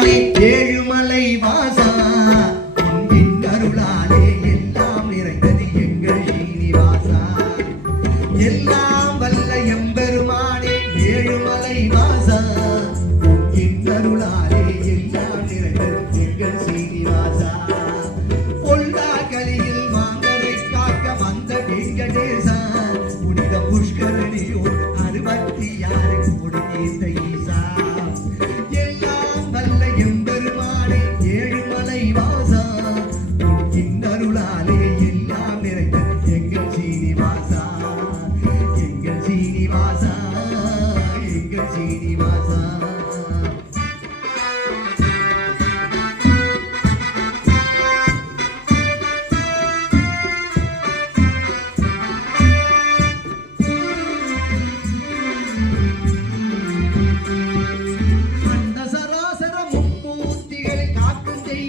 எம்பெருமானே ஏழுமலை வாசா. உன்னின் அருளாலே எல்லாம் நிறைந்தது எங்கள் எல்லாம் வல்ல எம்பெருமானே ஏழுமலை வாசா. உன்னின் அருளாலே எல்லாம் நிறைந்தது எங்கள்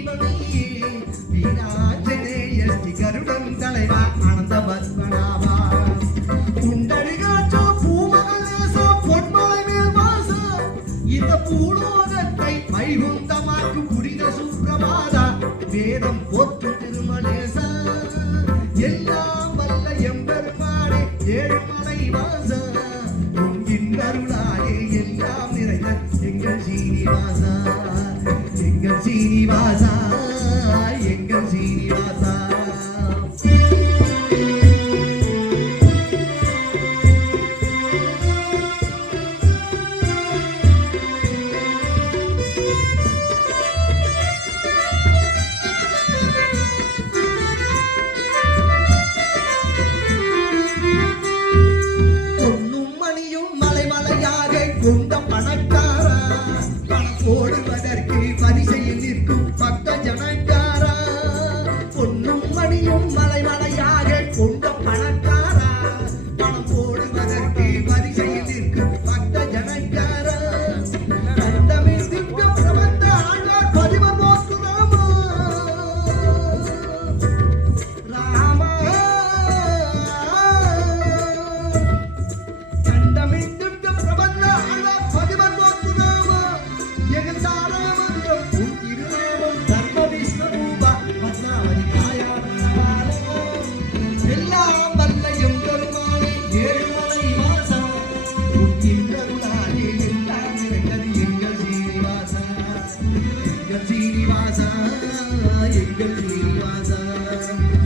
தெய்வமே வீராஞ்சனேய ஸ்ரீ கருடன் தலைவா ஆனந்த பத்மநாபா குண்டடிகாச்சோ பூமகலேசோ பொன்மலை மேல் வாசா இந்த பூலோகத்தை வைகுந்தமாக்கும் புனித சுப்பிரபாதா வேதம் போற்று திருமலேசா எல்லாம் வல்ல எம்பெருமானே ஏழுமலை வாசா உன்கின் அருளாலே எல்லாம் நிறைந்த எங்கள் சீனிவாசா சீனிவாசா எங்கள் சீனிவாசா பொன்னும் profunda वाजा इंगली वाजा